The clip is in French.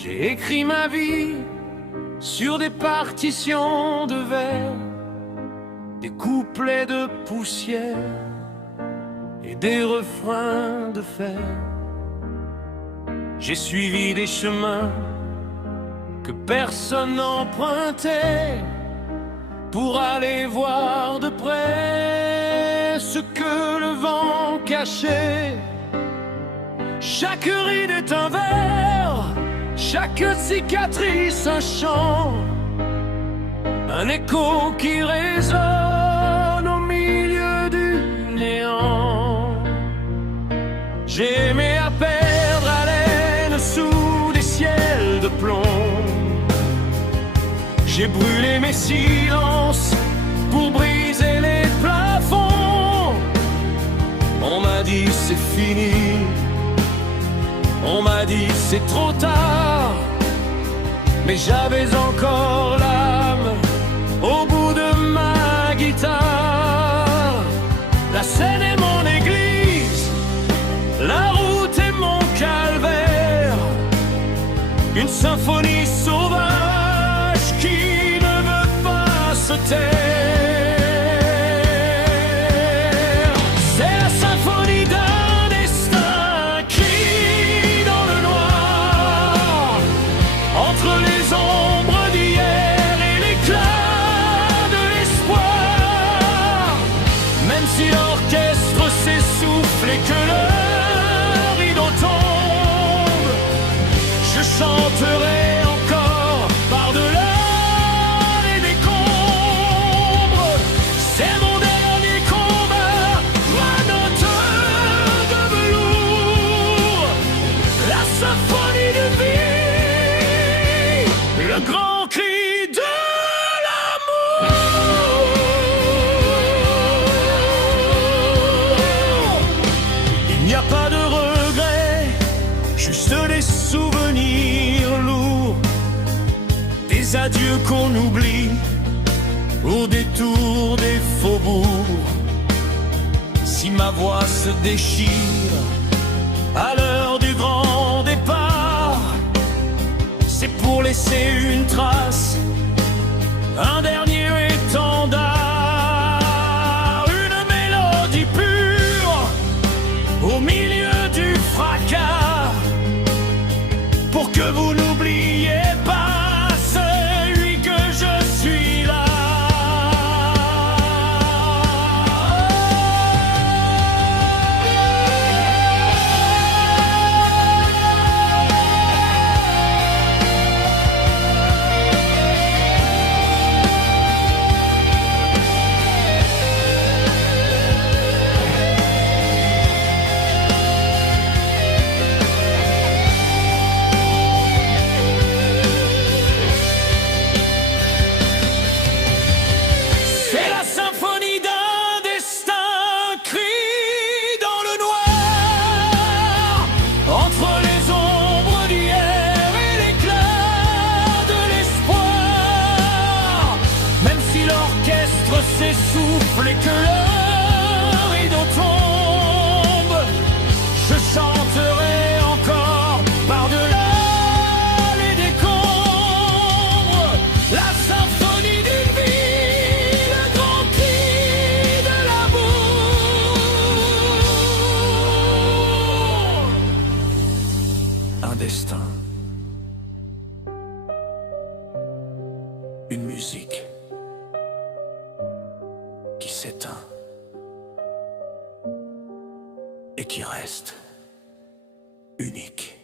J'ai écrit ma vie sur des partitions de verre, des couplets de poussière et des refrains de fer. J'ai suivi des chemins que personne n'empruntait pour aller voir de près ce que le vent cachait. Chaque ride est un vers, chaque cicatrice un chant, un écho qui résonne au milieu du néant. J'ai aimé à perdre haleine sous des ciels de plomb. J'ai brûlé mes silences pour briser les plafonds. On m'a dit c'est fini, on m'a dit c'est trop tard, mais j'avais encore l'âme au bout de ma guitare. La scène est mon église, la route est mon calvaire, une symphonie sauvage qui ne veut pas se taire. C'est la symphonie d'un destin écrit dans le noir, entre les ombres d'hier et l'éclat de l'espoir. Même si l'orchestre s'essouffle et que le rideau tombe, je chanterai encore par-delà les décombres. C'est mon dernier combat, ma note de velours, la symphonie de vie, le grand cri de l'amour. Il n'y a pas de regrets, juste des souvenirs lourds, des adieux qu'on oublie au détour des faubourgs. Si ma voix se déchire à l'heure du grand départ, c'est pour laisser une trace, un dernier étendard, une mélodie pure au milieu du fracas, pour que vous n'oubliez pas celui que je suis là. C'est la symphonie d'un destin écrit dans le noir, entre les ombres d'hier et l'éclat de l'espoir. Même si l'orchestre s'essouffle et que le rideau tombe, je chanterai encore par-delà les décombres, la symphonie d'une vie, le grand cri de l'amour. Un destin, une musique qui s'éteint et qui reste unique.